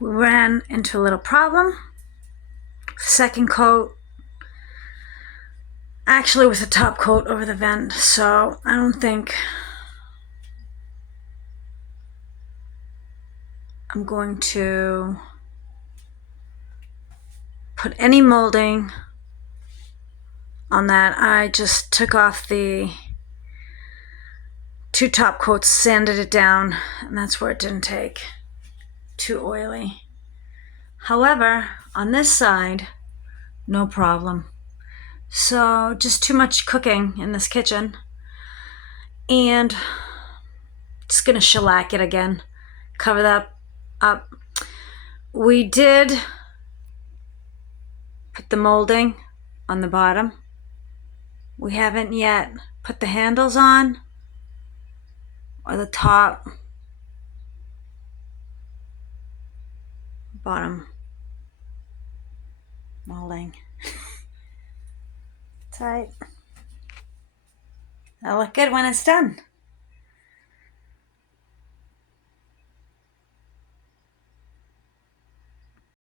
we ran into a little problem. Second coat actually was a top coat over the vent, so I don't think I'm going to put any molding on that. I just took off the 2 top coats, sanded it down, and that's where it didn't take. Too oily. However, on this side, no problem. So just too much cooking in this kitchen, and just gonna shellac it again, cover that up. We did put the molding on the bottom. We haven't yet put the handles on or the top, bottom molding. Tight. That'll look good when it's done.